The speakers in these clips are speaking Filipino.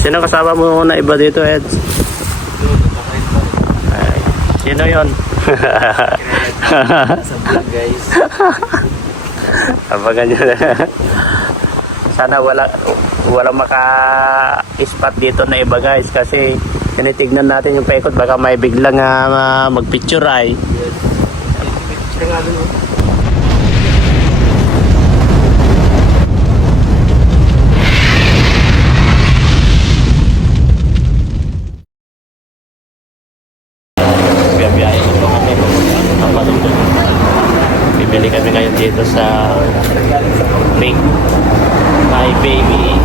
Sino kasama mo na iba dito, Ed? Ay, sino yon? Guys. Abangan nyo na. Sana walang maka-spot dito na iba, guys, kasi tinitignan natin yung paikot, baka may biglang magpicture ay. Biyahe ito kami papadudod. Bibili kami ngayon dito sa Make My Baby.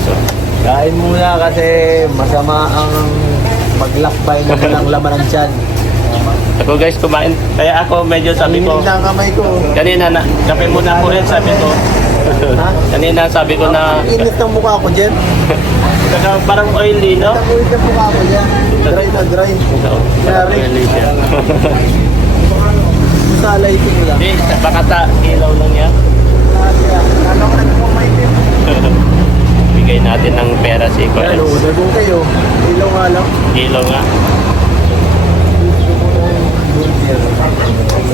So, Kain muna kasi masama ang maglakbay na walang laman ng tiyan. ako guys kumain. Kaya ako medyo sabi ko, Hindi ang kamay ko. kanina na, kape muna ko rin sabi ko. Kanina sabi ko na, Init ng mukha ko, Jen. saka parang oily, no? Init ng mukha ko, Jen. Dry na dry. Parang oily siya. Salay ko nila. Hindi, baka sa ilaw lang yan. Alam ko nagpumaitim. Bigay natin ng pera si Ano, Coels. nagong kayo. Ilaw nga lang. Ilaw nga.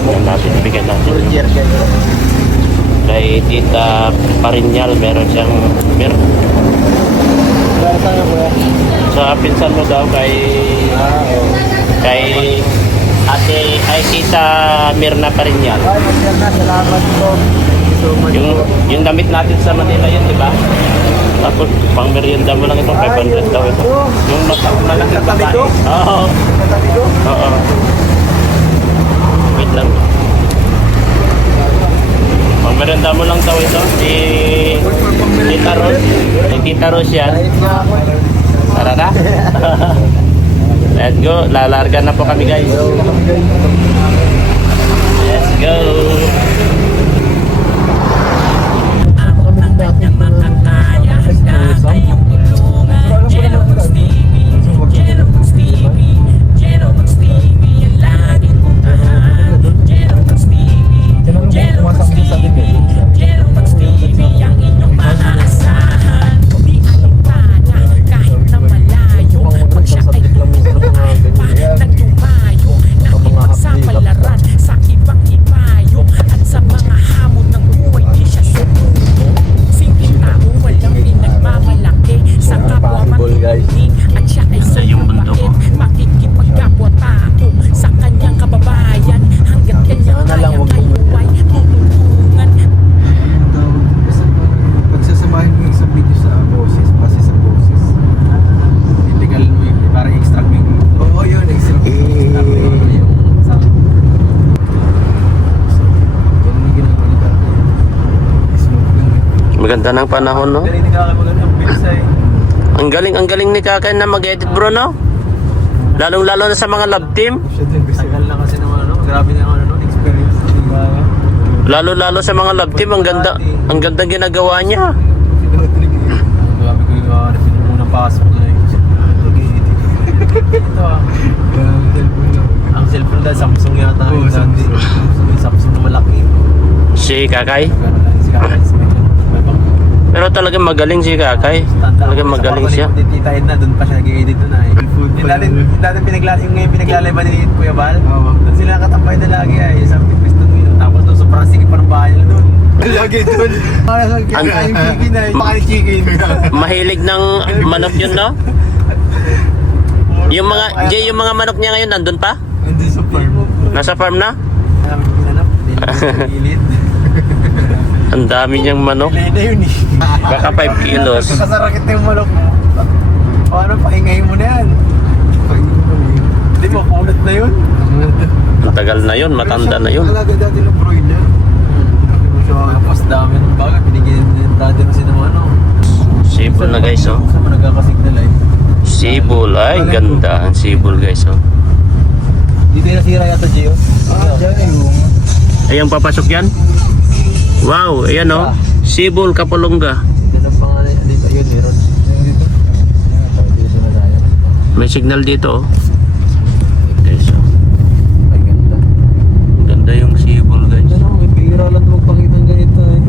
Bigyan natin, bigyan natin. Burger kayo. Kay Tita Parinyal, meron siyang Para saan ako yan? sa pinsan mo daw kay ate ay Tita Mirna Parinyal. Ay, Burger na. Salamat po. So much po. Yung damit natin sa Manila yun, di ba? Tapos pang merienda mo lang ito, 500 daw ito. Yung malaki na Katabi babae. ko? Oo. Katabi ko? Oo. Wait lang. Pang merienda mo lang daw ito. Si Tita Rose. Si Tita Rose yan. Kahit nga ako. Tara na. Let's go. Lalarga na po kami, guys. Let's go. Pagsasamahin mo yung isang video sa boses, base sa boses. Itigal mo yung, para extract mo yung, oo yun, extract mo yung sabi. Ganun yung ginagawa ni Tati. Smoke lang. Maganda ng panahon, no? Galing ni Kaka maganda ang bilisay. Ang galing ni Kakay na mag-edit, bro, no? Lalong-lalo na sa mga love team. Tagal na kasi naman, ano, grabe na yung experience ni Kaka. Lalo-lalo sa mga love team, ang ganda ginagawa niya. Grabe ko yung unang pasok na yun. Ito ah. Ang cellphone dahil Samsung yata yung dati. Yung Samsung na malaki. Si Kakay. Si Kaka, Pero talagang magaling si Kakay. Talagang magaling siya. Tita Edna, doon pa siya nag-edit doon ay. Yung dati pinaglalaiban ni Kuya Bal. Doon sila nakatambay na lagi ay. Sabi ni Cristo mo yun. Tapos doon sobrang sige pa ng bahay nila doon. Lagi doon. Kakain chicken ay. Pakain chicken. Mahilig ng manok yun, no? Yung mga manok niya ngayon nandun pa? Nandun sa farm. Nasa farm na? Marami pinanap. Gilid. Ang dami niyang manok. Pilay na yun eh. Baka 5 kilos. Kasarakit na yung manok mo. Paano, pahingayin mo na yan. Hindi mo, punot na yun. Matagal na yun, matanda na yun. Alaga dati ng broiler. Tapos dami ng baga, binigyan yung brother mo sino ano. Sibol na guys, oh. Saan mo nagkakasignal ay? Sibol, ay ganda ang sibol guys, oh. Dito yung nasira yata, Gio. Dyan yung... Ayan, papasok yan. Wow, ayan, oh. Sibol Kapulunga. Dito ang pangalan, dito yun, meron. Dito. Dito na tayo. May signal dito, oh. Guys, oh. Ay, ganda. Ganda yung sibol guys. Ano, may bihira lang magpakita ng ganito eh.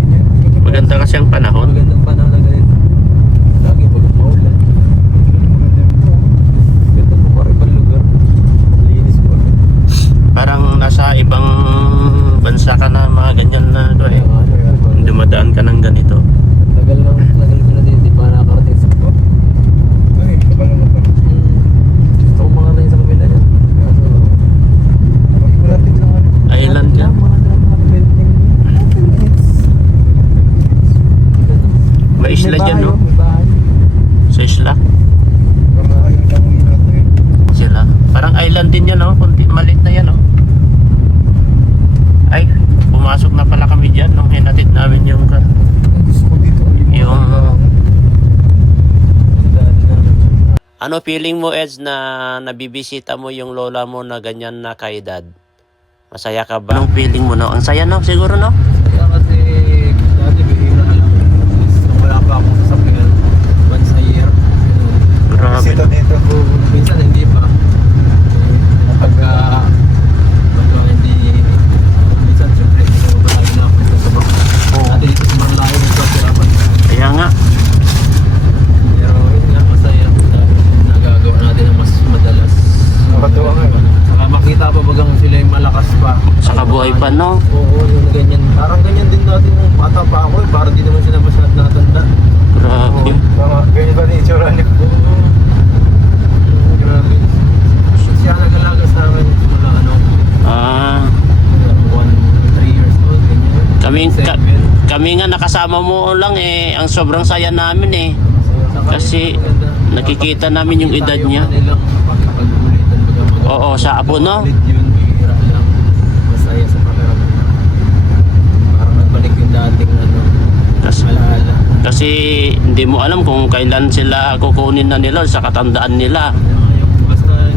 Maganda Maganda kasi ang panahon. Magandang panahon na ganito. Lagi pag maulan. Ganda po pa rin pang lugar. Linis po. Parang nasa ibang bansa ka na mga ganyan na ito eh. Dumadaan ka ng ganito. Tagal ko na din, di pa nakakarating sa ko. Ay, kapal na pa. Gusto ko mga rin sa kabila niya. Kaso, Makikuratik lang ano. Island yan. mga 10 minutes. May isla dyan, no? May bahay. Sa isla. Pamahaling lang ang inat na yun. Sila. Parang island din yan, no? Kunti, maliit na yan, no? Ay, pumasok na pala kami dyan nung hinatid namin yung... Gusto ko dito. Yung... Dati namin. Ano feeling mo, Eds, na nabibisita mo yung lola mo na ganyan na kaedad? Masaya ka ba? Anong feeling mo, no? Ang saya, no? Siguro, no? Kaya kasi dati bihira lang. Nung wala pa akong sasakyan once a year. Grabe. Sito dito. Minsan hindi pa. Pagka hindi minsan siyempre hindi ko palagi na ako sa baka. Dati dito sa Marlayo nagkakirapan. Kaya nga. Pero yun nga masaya. Dahil nagagawa natin ang mas madalas. Nakatuwa nga. Saka makita pa bagang sila yung malakas pa. Saka buhay pa, no? Oo, yung ganyan. Parang ganyan din natin nung bata pa ako eh. Parang di naman sila masyad natanda. Grabe. Mga ganyan ba ni itsura niya? Oo. Grabe. Siya nag-alaga sa akin mula ano, Ah, 3 years old, ganyan. kami nga nakasama mo lang eh. Ang sobrang saya namin eh. Kasi nakikita namin yung edad niya. Oo, sa apo, no? Yun, bihira lang. Masaya sa pakiramdam. Parang nagbalik yung dating ano, alaala. Kasi hindi mo alam kung kailan sila kukunin na nila sa katandaan nila. Ayaw, basta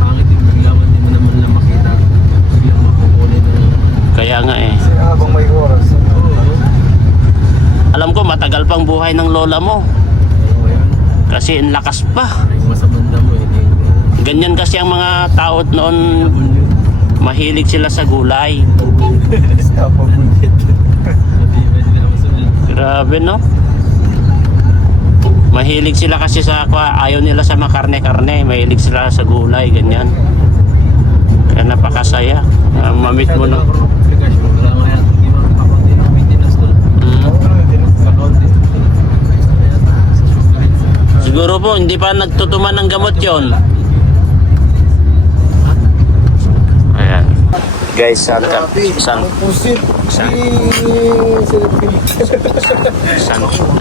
pangit yung biglaman, di mo naman lang makita. Biglang makukunin na. Kaya nga eh. Kasi habang may oras. Alam ko matagal pang buhay ng lola mo. Oo, yan. Kasi ang lakas pa. Yung masamang damo, hindi. Ganyan kasi ang mga tao noon, mahilig sila sa gulay. Stop. Grabe, no? Mahilig sila kasi sa ayaw nila sa makarne-karne, mahilig sila sa gulay, ganyan. Kaya napakasaya. Mamit mo na. Siguro po, hindi pa nagtutuman ng gamot yon. Ayan. Guys, saan Pusit.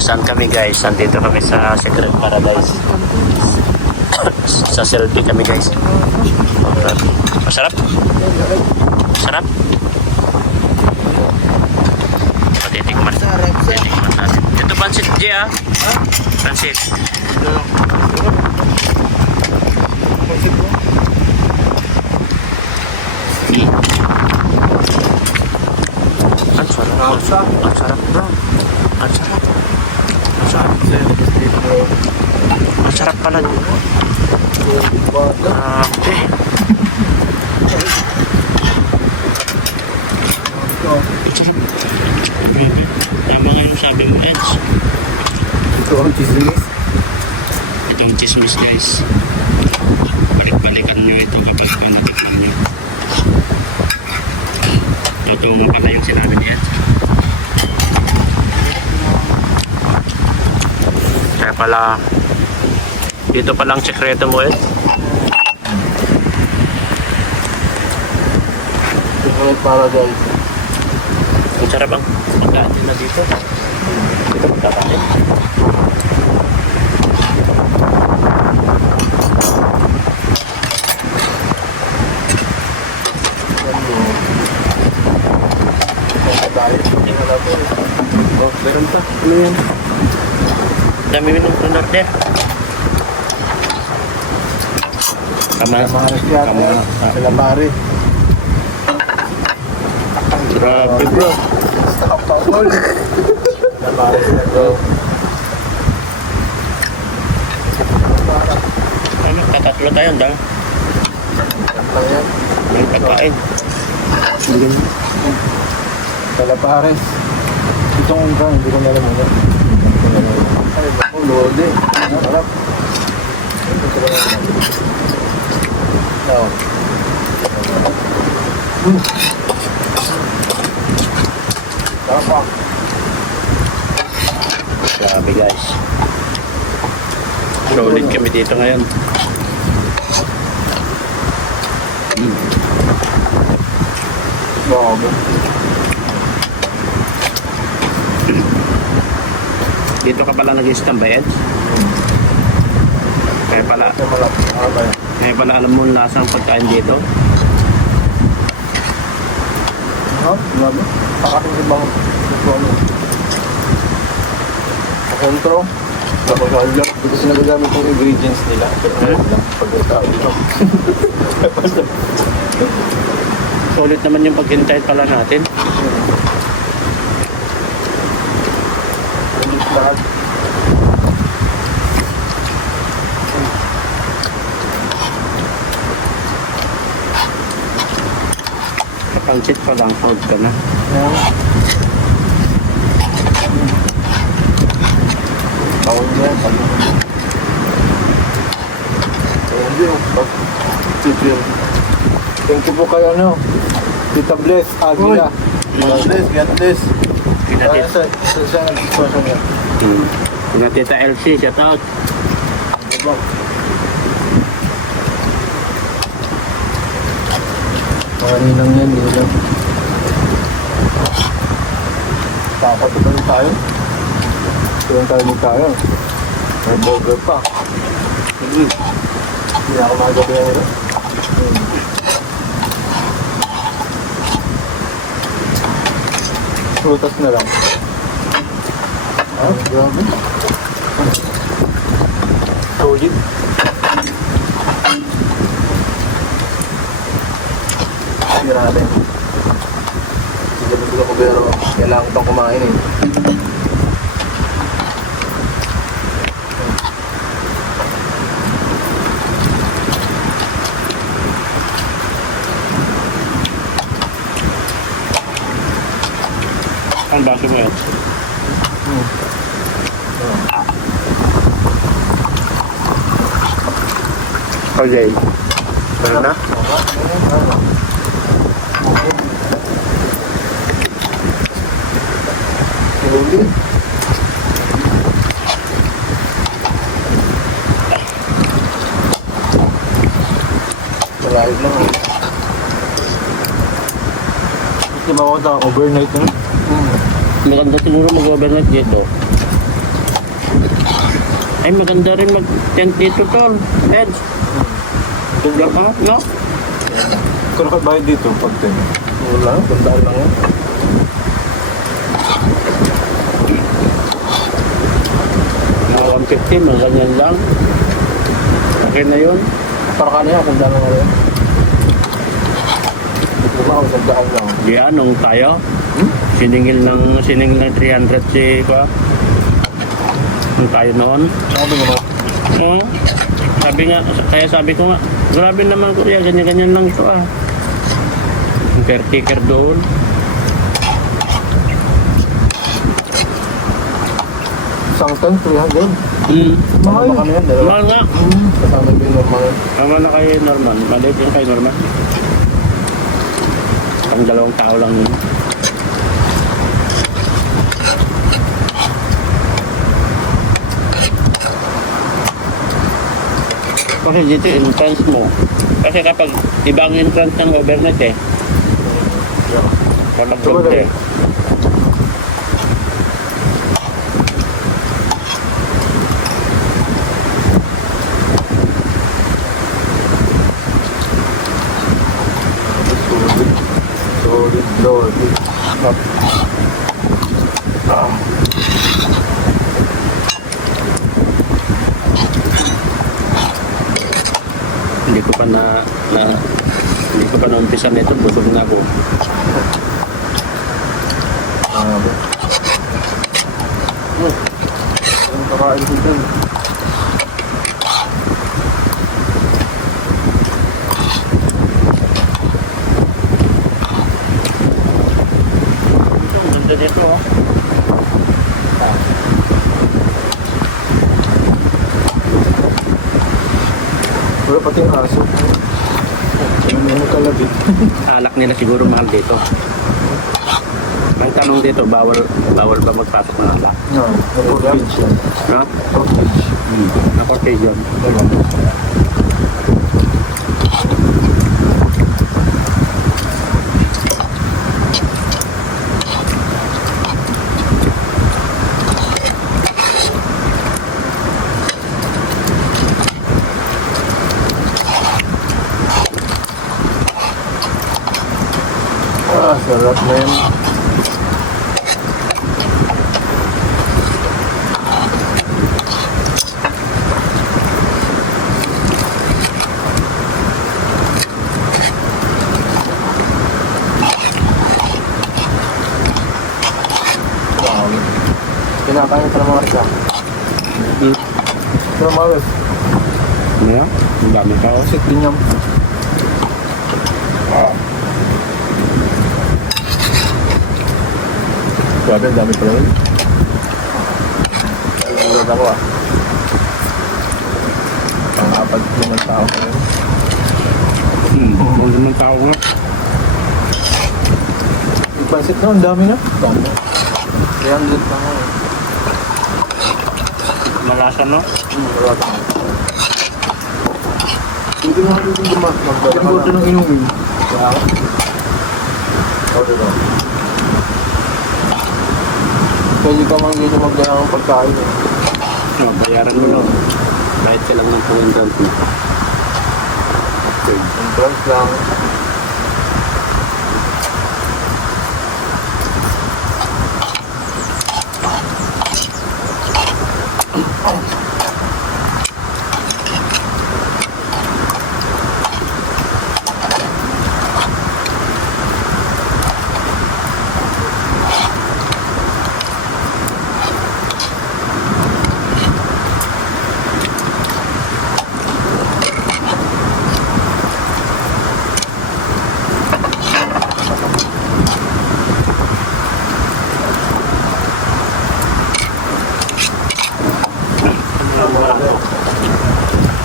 saan kami guys? Sandito kami sa Secret Paradise. Sa selfie kami guys. Masarap? Masarap? Patitikman. Patitikman natin. Ito pansit, G, ah. Pansit. Ang sarap. Ang sarap, bro. Ang sarap. Ang sarap. Ang sarap pala. Grabe. Tama nga yung sabi mo, Eds. Ito ang chismis. Ito ang chismis, guys. Balik-balikan nyo ito kapag panitikman nyo. Totoo mo pala yung sinabi niya. Kaya pala, dito palang sekreto mo, Eds. Secret Paradise. Ang sarap ang pagkain na dito. Dito magkakain. Meron pa. Ano yan? Dami minum order. Maharas yata. Sila pare. Grabe, bro. Stop pa all. Sila pare sila bro. Ano, tatatlo tayo, dang. Lang yan. May pagkain. Sila pare. Itong ka, hindi ko nalang muna. Ay, bako, lode. Sarap. Sarap pa. Grabe guys. Solid kami dito ngayon. Grabe. Dito ka pala nag-standby, Eds? Kaya pala, Ito malap. Kaya. kaya pala alam mo ang lasang pagkain dito. Ha? Grabe. Pakating ibang kontrol. Kontrol. Tapos lang. Hindi kasi nagagamit yung ingredients nila. Pero Hmm? lang. Pagkatao dito. Solid naman yung paghintay pala natin. Lahat. Kapangsit pa lang, out ka na. Bawal niya. Hindi. Thank you po kayo, ano. Tita Bless, Agila. God bless, God bless. Pinatita, Sa nag-sponsor niya. pinatita LC, shout out. Kaninang yan, hindi lang. Papatutan tayo. Tuwan tayo tayo. May burger pa. Hindi na ako magabi ang ito. Prutas na lang. Ah, grabe. Solid. Grabe. Hindi ko pero kailangan itong kumain eh. Ang baso mo, Eds. Okay. Ano na? Solid. Malahit lang eh. Di ba ako sa overnight na? Maganda siguro mag-overnight dito. Ay, maganda rin mag-tent dito, tol. Eds. Diba ka? No? Kung nakabayad dito pag 10. Wala, tandaan lang yan. Mga 150, mga ganyan lang. Okay na yun. Para kanina, tandaan lang yan. Ito ba ako, tandaan lang. Di anong tayo? Siningil ng 300 si Kwa. Nung tayo noon. Sabi mo, Oo. Sabi nga, kaya sabi ko nga, grabe naman kuya, ganyan-ganyan lang ito ah. Yung caretaker doon. isang tan, 300. Mahal. Baka na yan, dalawa. Mahal nga. Kasama din normal. Tama na kay Norman. Maliit yung kay Norman. Pang 2 tao lang yun. Kasi dito entrance mo. Kasi kapag ibang entrance ng overnight eh. Kapag doble. Solid, solid. Hindi ko pa hindi ko pa na-umpisa nito. Busog na ako. Ang kakain ko dyan. Ito, ang ganda dito oh. Wala pati yung aso. Ano kalabit? Alak nila siguro mahal dito. May tanong dito, bawal ba magpasok ng alak? No, na-cottage yan. No? Cottage. Na-cottage yun. Ah, sarap na yan. Wow. Kinakain ito ng mga rika. Ito ng mga Ano yan? Ang dami tao. Sit din yan. Grabe, ang dami pala yun. Nalulad ako ah. Pang-apat naman tao ko yun. Kung naman tao nga. Yung pansit na, ang dami na. Dami. 300 pa nga eh. Malasa, no? Wala ka. Hindi nga rin yung magdala ka na. Ng inumin. Kaya ako. Order daw. Pwede ka mang dito magdala ng pagkain eh. No, bayaran mo lang. Kahit ka lang ng pangandang. Entrance lang.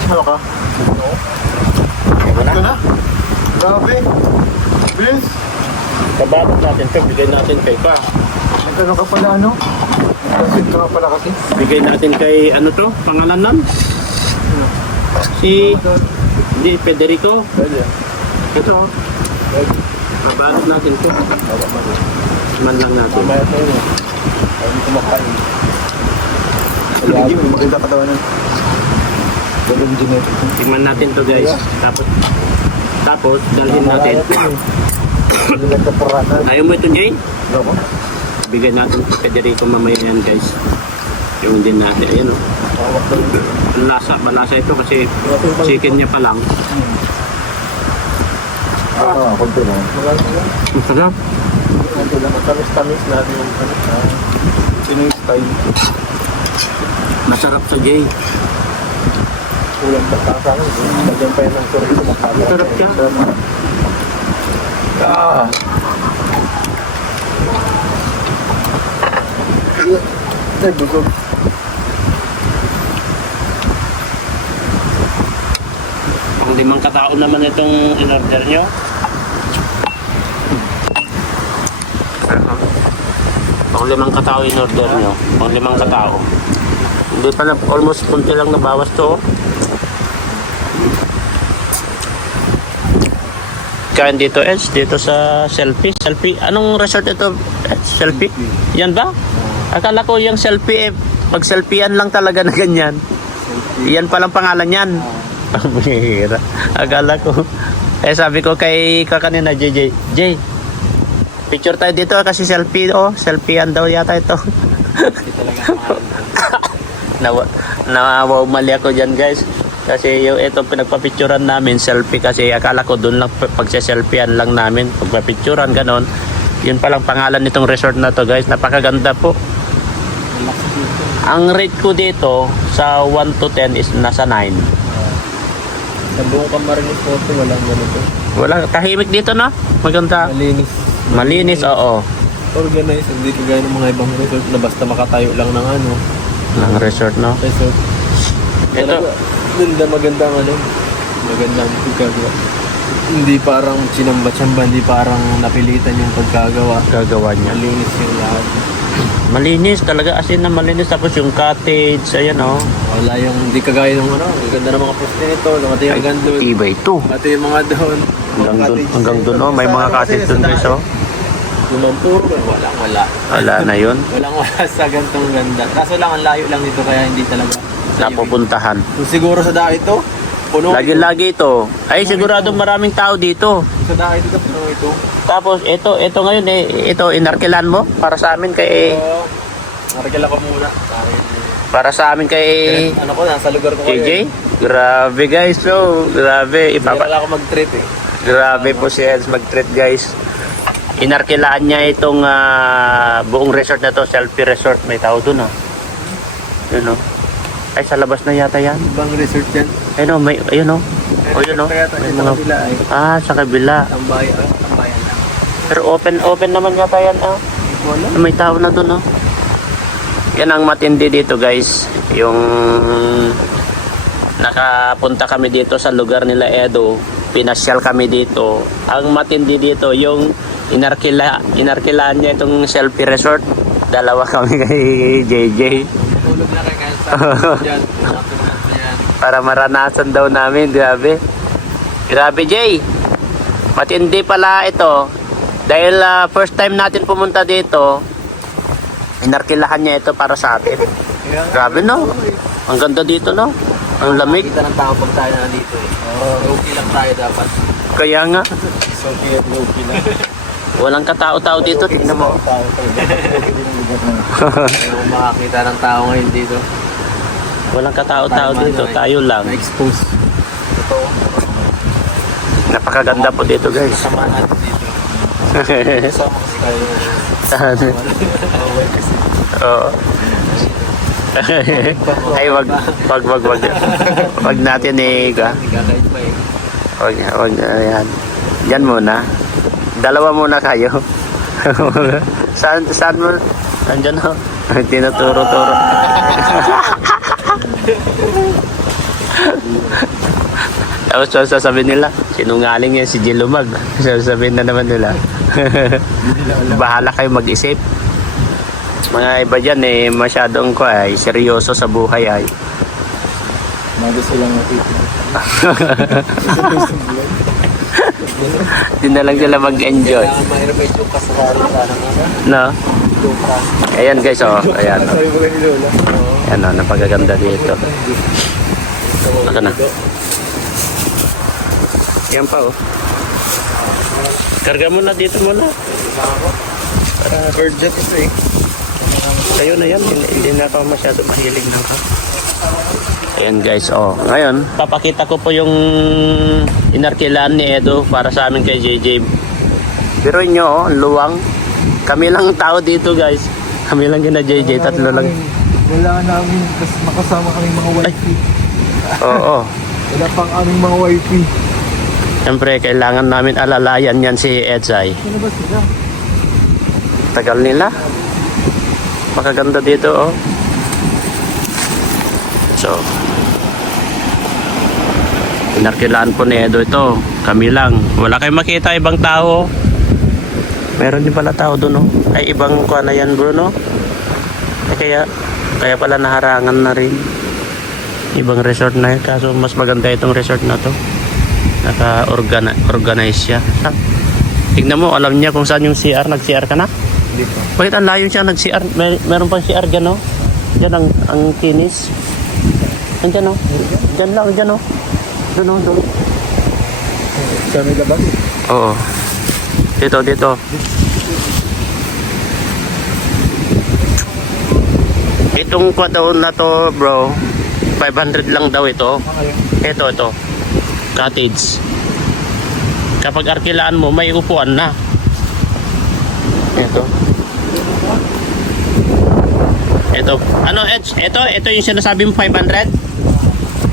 Ano ka? Ano Ito na? na? Grabe. Bilis. Kabatot natin ito, bigay natin kay pa. Nagkano ka pala ano? Pansit ka nga pala kasi. Bigay natin kay ano to, pangalan nun? Si, hindi, Federico. Pwede. Ito, kabatot natin ito. Man lang natin. Mamaya tayo eh. Ay, hindi kumakain. Kaya maganda katawanan. Ganun genetic. Tingnan natin to guys. Tapos dalhin natin. Hindi nagkaparatan. Ayaw mo ito, Jay? Ako? Bigay natin kay Federico mamaya yan guys. Yung din natin. Ayan o. Malasa ito kasi chicken niya pa lang. Konti lang. Ang sarap. Konti lang. Tamis-tamis natin yung Pinoy style. Masarap sa Jay. Ulang batasan. Lagyan pa yun ng chorizo. Masarap siya. Ah! Ay, busog. Ang 5 katao naman itong in-order nyo. Pang 5 katao in-order nyo. Pang 5 katao. Hindi pa na, almost kunti lang nabawas to. Kain dito, Edge, dito sa Selfie. Selfie, anong resort ito, Edge? Selfie? Yan ba? Akala ko yung Selfie, pag selfiean lang talaga na ganyan. Yan palang pangalan yan. Ang bihira. Akala ko. Sabi ko kay kakanina, JJ, Jay, picture tayo dito kasi selfie, selfiean daw yata ito. Nawaw mali ako dyan guys. Kasi yung ito pinagpapicturan namin, selfie kasi akala ko doon lang pagse-selfiean lang namin, pagpapicturan ganon. Yun palang pangalan nitong resort na to guys, napakaganda po. Ang rate ko dito sa 1 to 10 is nasa 9. Sa buong Camarines Photo, walang ganito. Wala, tahimik dito no? Maganda. Malinis. Malinis, oo. Organized, hindi kagaya ng mga ibang resort na basta makatayo lang ng ano. Ng resort no? Resort. Ito, Talaga, ganda, magandang ano. Maganda ang pagkagawa. Hindi parang sinamba-samba, hindi parang napilitan yung pagkagawa. Gagawa niya. Malinis yung lahat. Malinis talaga, as in na malinis. Tapos yung cottage, ayan oh. Wala yung, hindi kagaya ng ano, ang ganda ng mga poste nito, pati yung hanggang doon. Iba ito. Pati yung mga doon. Hanggang dun oh, may mga cottage dun guys oh. Yung puro, wala. Wala na yun. Wala sa gantong ganda. Kaso lang, ang layo lang nito kaya hindi talaga. Napupuntahan. Kung siguro sa daan ito, puno Lagi-lagi ito. Ay, sigurado maraming tao dito. Sa daan ito, puno ito. Tapos, ito ngayon ito, inarkilan mo para sa amin kay, So, narakila ko muna. para sa amin kay Ano ko, nasa lugar ko JJ. Grabe guys, so, grabe. Hindi wala ako mag-trip eh. Grabe po si Eds mag-treat guys. Inarkilaan niya itong buong resort na to, selfie resort. May tao dun ah. Yun oh. Ay, sa labas na yata yan. Ibang resort yan. Ayun oh, may, ayun oh. O yun oh. Kaya tayo May sa mga, kabila ay sa kabila. tambayan lang. Pero open naman yata yan ah. Wala. May tao na dun oh. Yan ang matindi dito guys. Yung nakapunta kami dito sa lugar nila Edo. Pinasyal kami dito. Ang matindi dito yung inarkilaan niya itong selfie resort. Dalawa kami kay JJ. Tulog na kayo sa dyan. Yan. Para maranasan daw namin. Grabe. Grabe Jay. Matindi pala ito. Dahil first time natin pumunta dito, inarkilahan niya ito para sa atin. Grabe no. Ang ganda dito no. Ang lamig. Kita ng tao pag tayo na nandito eh. Okay lang tayo dapat. Kaya nga. So, okay lang. Walang katao-tao dito. Tingnan mo. Ayaw makakita ng tao ngayon dito. Walang katao-tao dito. Tayo lang. Na-expose. Totoo. Napakaganda po dito guys. Kasama natin dito. Kasama kasi kayo. Oo. Ay wag natin Nagkakait pa eh. wag ayan. Diyan muna. Dalawa muna kayo. saan mo? Andiyan ho. Tinuturo-turo. Tapos sasabihin nila, sinungaling yan si Jilumag. Sasabihin na naman nila. Bahala kayo mag-isip. Mga iba dyan masyadong seryoso sa buhay ay. Gusto lang natin. Hindi na lang sila mag-enjoy. Kailangan mahirap medyo kasarari sana nga. No? Ayan guys oh. Ayan oh. Sabi mo ni Lola. Ayan oh. Napakaganda dito. Ito na. Yan pa oh. Karga mo na dito muna. Para urgent ito eh. Kayo na yan. Hindi na ako masyado mahilig ng ka. Ayan guys, oh. Ngayon, papakita ko po yung inarkilaan ni Edo para sa amin kay JJ. Pero nyo, oh, ang luwang. Kami lang tao dito guys. Kami lang kina JJ, tatlo lang. Wala namin, kasi makasama kaming mga wifey. Oo. Wala pang aming mga wifey. Siyempre, kailangan namin alalayan yan si Edzai. Ano ba sila? Tagal nila. Makaganda dito, oh. So, inarkilaan po ni Edo ito. Kami lang. Wala kayong makita ibang tao. Meron din pala tao doon, oh. Ay, ibang kuha na yan, Bruno. Ay, kaya pala naharangan na rin. Ibang resort na yun. Kaso mas maganda itong resort na to. Naka-organize siya. Tignan mo, alam niya kung saan yung CR. Nag-CR ka na? Hindi pa. Bakit ang layo siya nag-CR? Meron pang CR dyan, oh. Dyan ang kinis. Andyan, oh. Dyan lang, dyan, oh. Doon, oh, doon. Sa may labas? Oo. Dito. Itong kwadron na to, bro, 500 lang daw ito. Ito. Cottage. Kapag arkilaan mo, may upuan na. Ito. Ano, Edge? Ito yung sinasabi mo 500?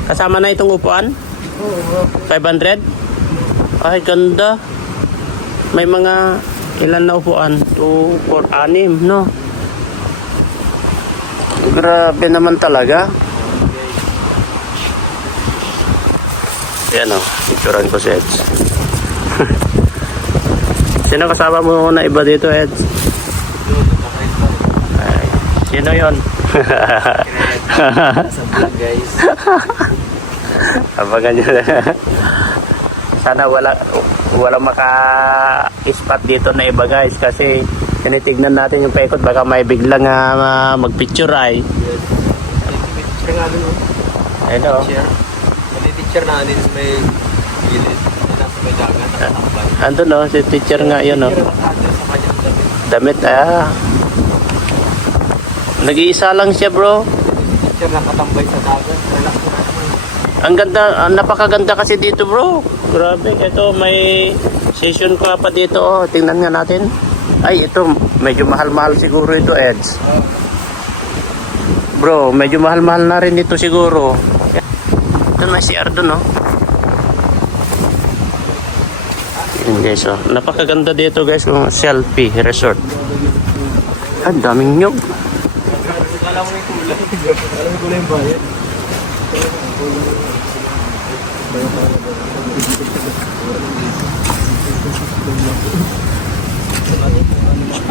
Kasama na itong upuan? 500? Ay, ganda. May mga ilan na upuan? 2, 4, 6, no? Grabe naman talaga. Yan o, picturean ko si Eds. Sino kasama mo na iba dito, Eds? Ay, sino yon? Sa vlog guys. Abangan nyo na. Sana wala maka-spot dito na iba guys, kasi tinitignan natin yung paikot, baka may biglang magpicture ay. Teacher nga dun. Ayun o. Teacher na din sa may gilid. Nasa may dagat. Nakatambay. Andun o, si teacher nga yun o. Teacher nakatambay sa kanyang damit. Damit nag-iisa lang siya bro. Teacher nakatambay sa dagat. Relax na naman. Ang ganda, napakaganda kasi dito bro. Grabe, ito may session ka pa dito oh. Tingnan nga natin. Ay, ito medyo mahal-mahal siguro ito, Eds. Bro, medyo mahal-mahal na rin ito siguro. Ito na CR dun oh. Yun guys oh. Napakaganda dito guys, kung selfie resort. Ang daming nyog. Alam mo yung kulay. Alam mo kulay yung bayan.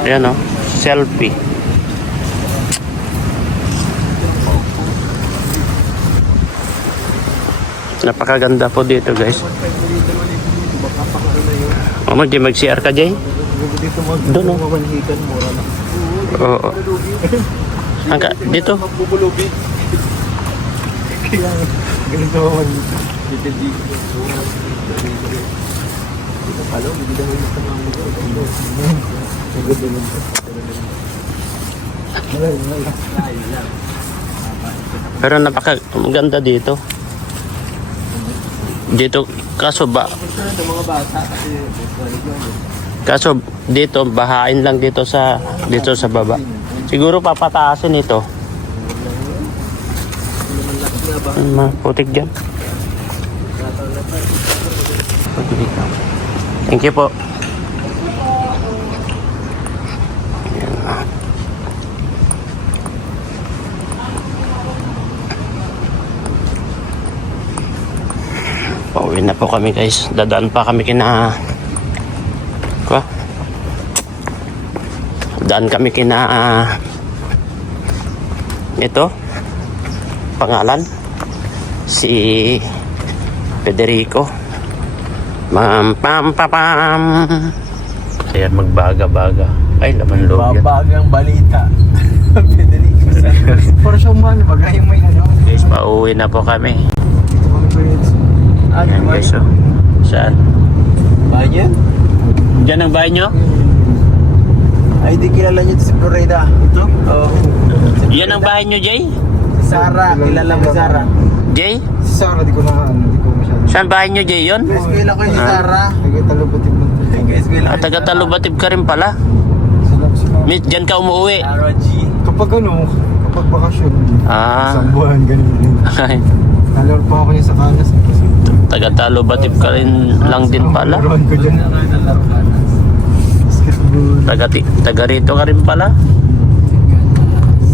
Ayan oh, selfie. Napakaganda po dito guys. Di mag-CR ka, Jay? Dito Doon, oh. magmamanihikan mura na. Oo. Hangga, dito. Magbubulubi. Kaya ganito naman. Dito. Dito pala, hindi naman yung tamang mo. Pero napakaganda dito. Dito, kaso Mga bata kaso dito, bahain lang dito sa baba. Siguro papataasin ito. Putik dyan. Thank you po. Pauwi na po kami guys. Dadaan pa kami daan kami ito pangalan si Federico. Pam pam pam. Ayan, magbaga-baga. Ay, laman loob yan. babagang balita. Federico Santos. For sure man, bagay may ano. Guys, pauwi na po kami. Dito kami friends. Ayan guys, oh. Saan? Bayan? Diyan ang bahay nyo? Ay, di kilala niyo si Florida. Ito? Oo. Yan ang bahay nyo, Jay? Sara, kilala mo Sara. Jay? Si Sarah, di ko masyado. Saan bahay nyo, Jay, yun? Eskwela ko si Sara. Taga-talubatid mo. Eskwela At taga-Talubatib ka rin pala. Sila. Miss, dyan ka umuwi. Sara G. Kapag bakasyon. Ah. Isang buwan, ganun. Ay, Nalor pa ako niya sa kanas. taga-Talubatib ka rin lang din pala. Laruan ko dyan. Basketball. Taga rito ka rin pala.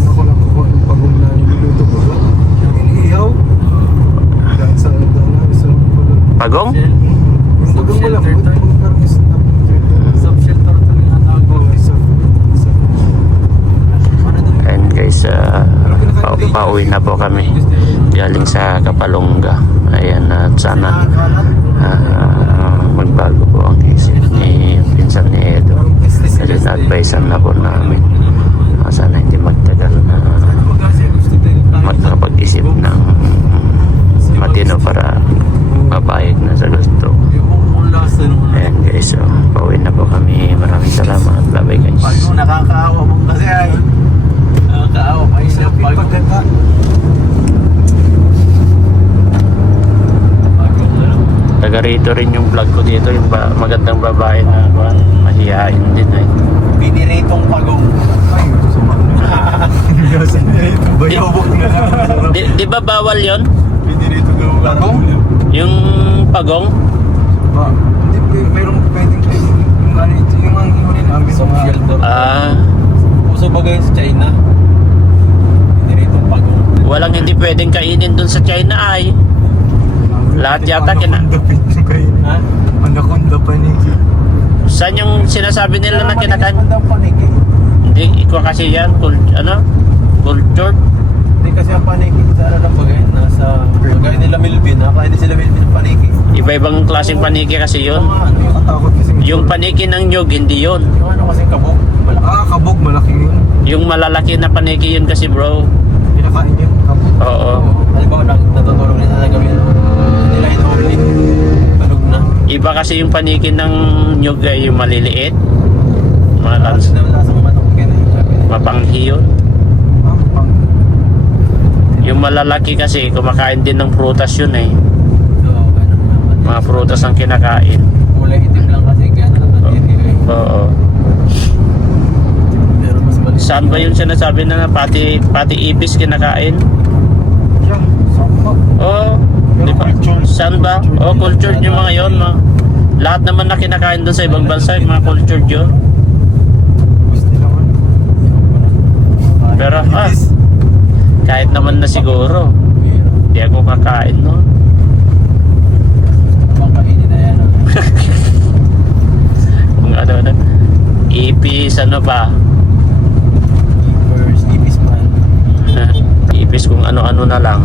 Ako nakuha ng pagong na niluluto ko. Iniihaw. Dahil sa dana, isang pagong. Pagong? Yung pagong mo lang, parang isang Sub-shelter ito yung natawag ko. And guys, pauwi na po kami. Galing sa Kapalongga. Ayan, at sana magbago po ang isip ni pinsan ni Edo. Kasi na-advisean na po namin. Sana hindi magtagal na magkapag-isip ng matino para papayag na sa gusto. Ayan guys, so pauwi na po kami. Maraming salamat. Bye guys. Nakakaawa mo kasi ay. Nakakaawa pa yun ang pagkata. Taga rito rin yung vlog ko dito, yung magandang babae na mahihain din ay. Piniritong pagong. Ay, sumama. Bayobok na. Di ba bawal yon? Piniritong pagong? Yung pagong? Hindi, mayroong pwedeng yung ano ito, yung ang inunin namin. Sub-shelter. Puso bagay sa China. Piniritong pagong. Walang hindi pwedeng kainin dun sa China ay. Lahat yata Anaconda pin kayo. Ha? Anaconda paniki. Saan yung sinasabi nila na kinakain? Ang daw paniki. Hindi, ikaw kasi yan. Cultured. Hindi kasi ang paniki sa ano lang bagay. Nasa bagay nila Milvin. Nakakain din sila Milvin ng paniki. Iba-ibang klaseng paniki kasi yun. Ano yung Nakatakot kasi. Yung paniki ng nyug, hindi yun. yung ano kasi kabog. Malaki. Kabog, malaki yun. Yung malalaki na paniki yun kasi bro. Pinakain yun, kabog. Oo. Halimbawa, natutulog nila sa gawin. Nila inuulit. Tulog na. Iba kasi yung paniki ng nyug ay yung maliliit. Halos Malans. na wala sa mga manok. Ganun yung sabi nila. Mapanghi yun. Pang. Yung malalaki kasi kumakain din ng prutas yun eh. So, ano naman. Mga prutas ang kinakain. Kulay itim lang kasi gano'n na natitira eh. Oo. Pero mas maliit. Saan ba yun sinasabi na pati ipis kinakain? Yan, sakto. Oo. Di ba? Saan ba? Oo, cultured yung mga yun. Lahat naman na kinakain doon sa ibang bansa, yung mga cultured yun. Gusto naman. Pero kahit naman na siguro, hindi ako kakain no. Pangkainin na yan. Kung ano, ipis ano ba? First, ipis man. Ipis kung ano-ano na lang.